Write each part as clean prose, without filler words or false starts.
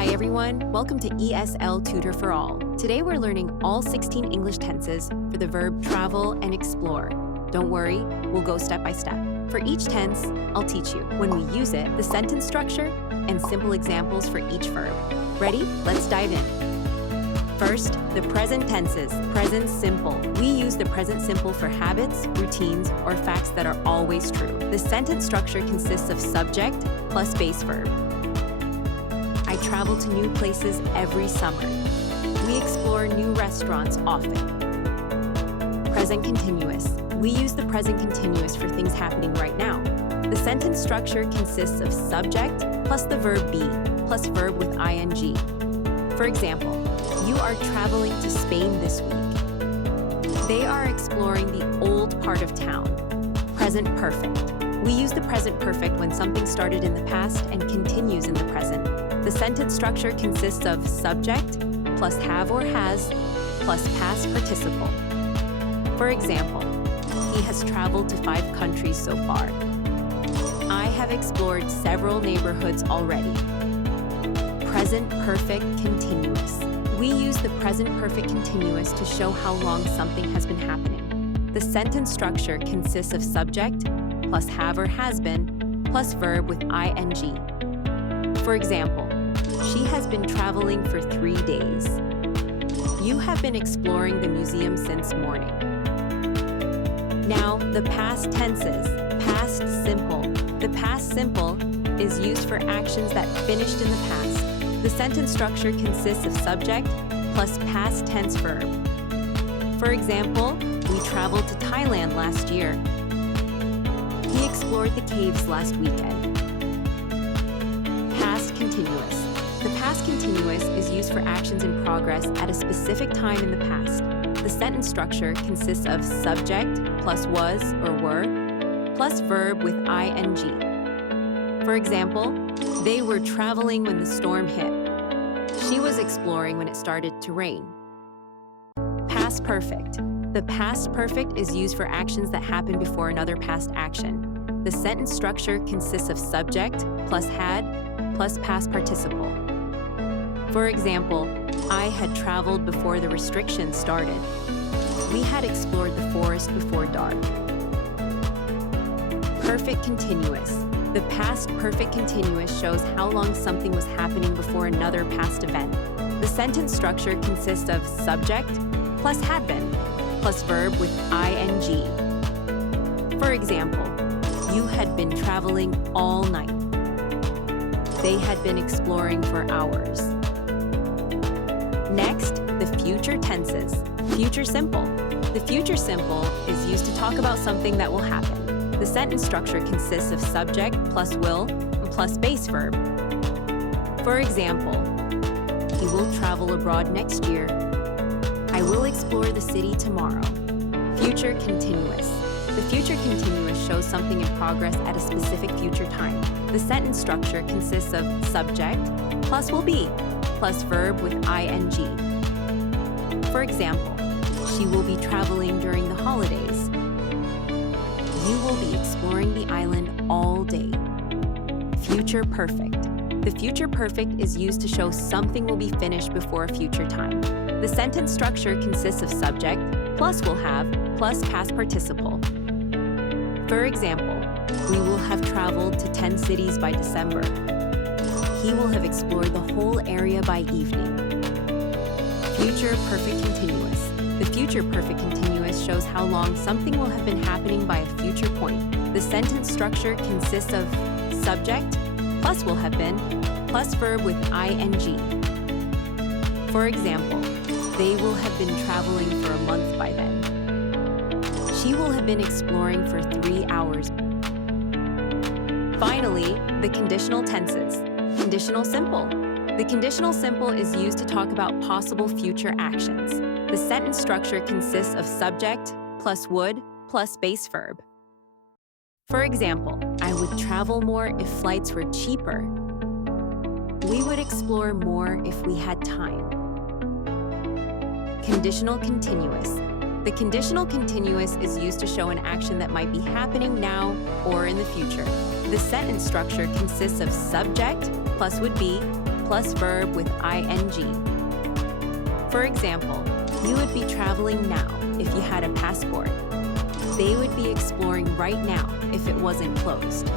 Hi everyone, welcome to ESL Tutor for All. Today we're learning all 16 English tenses for the verb travel and explore. Don't worry, we'll go step by step. For each tense, I'll teach you, when we use it, the sentence structure and simple examples for each verb. Ready? Let's dive in. First, the present tenses, present simple. We use the present simple for habits, routines, or facts that are always true. The sentence structure consists of subject plus base verb. I travel to new places every summer. We explore new restaurants often. Present continuous. We use the present continuous for things happening right now. The sentence structure consists of subject plus the verb be plus verb with ing. For example, you are traveling to Spain this week. They are exploring the old part of town. Present perfect. We use the present perfect when something started in the past and continues in the present. The sentence structure consists of subject plus have or has plus past participle. For example, he has traveled to 5 countries so far. I have explored several neighborhoods already. Present perfect continuous. We use the present perfect continuous to show how long something has been happening. The sentence structure consists of subject plus have or has been plus verb with ing. For example, she has been traveling for 3 days. You have been exploring the museum since morning. Now, the past tenses, past simple. The past simple is used for actions that finished in the past. The sentence structure consists of subject plus past tense verb. For example, we traveled to Thailand last year. He explored the caves last weekend. Past continuous. The past continuous is used for actions in progress at a specific time in the past. The sentence structure consists of subject plus was or were plus verb with ing. For example, they were traveling when the storm hit. She was exploring when it started to rain. Past perfect. The past perfect is used for actions that happened before another past action. The sentence structure consists of subject plus had plus past participle. For example, I had traveled before the restrictions started. We had explored the forest before dark. Perfect continuous. The past perfect continuous shows how long something was happening before another past event. The sentence structure consists of subject plus had been plus verb with ing. For example, you had been traveling all night. They had been exploring for hours. Next, the future tenses. Future simple. The future simple is used to talk about something that will happen. The sentence structure consists of subject plus will plus base verb. For example, he will travel abroad next year. I will explore the city tomorrow. Future continuous. The future continuous shows something in progress at a specific future time. The sentence structure consists of subject plus will be plus verb with ing. For example, she will be traveling during the holidays. You will be exploring the island all day. Future perfect. The future perfect is used to show something will be finished before a future time. The sentence structure consists of subject plus will have plus past participle. For example, we will have traveled to 10 cities by December. He will have explored the whole area by evening. Future perfect continuous. The future perfect continuous shows how long something will have been happening by a future point. The sentence structure consists of subject plus will have been plus verb with ing. For example, they will have been traveling for a month by then. She will have been exploring for 3 hours. Finally, the conditional tenses. Conditional simple. The conditional simple is used to talk about possible future actions. The sentence structure consists of subject plus would plus base verb. For example, I would travel more if flights were cheaper. We would explore more if we had time. Conditional continuous. The conditional continuous is used to show an action that might be happening now or in the future. The sentence structure consists of subject plus would be plus verb with ing. For example, you would be traveling now if you had a passport. They would be exploring right now if it wasn't closed.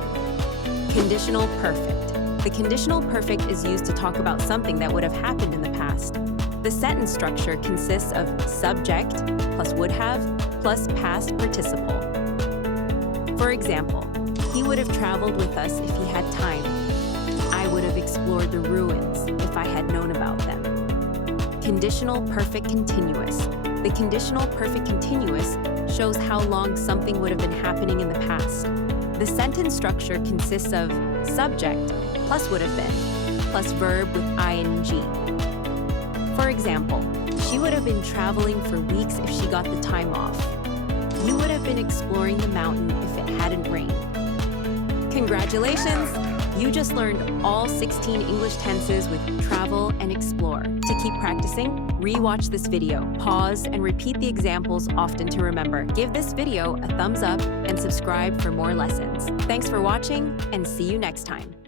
Conditional perfect. The conditional perfect is used to talk about something that would have happened in the past. The sentence structure consists of subject plus would have plus past participle. For example, he would have traveled with us if he had time. I would have explored the ruins if I had known about them. Conditional perfect continuous. The conditional perfect continuous shows how long something would have been happening in the past. The sentence structure consists of subject plus would have been plus verb with ing. For example, she would have been traveling for weeks if she got the time off. You would have been exploring the mountain if it hadn't rained. Congratulations! You just learned all 16 English tenses with travel and explore. To keep practicing, re-watch this video, pause, and repeat the examples often to remember. Give this video a thumbs up and subscribe for more lessons. Thanks for watching, and see you next time.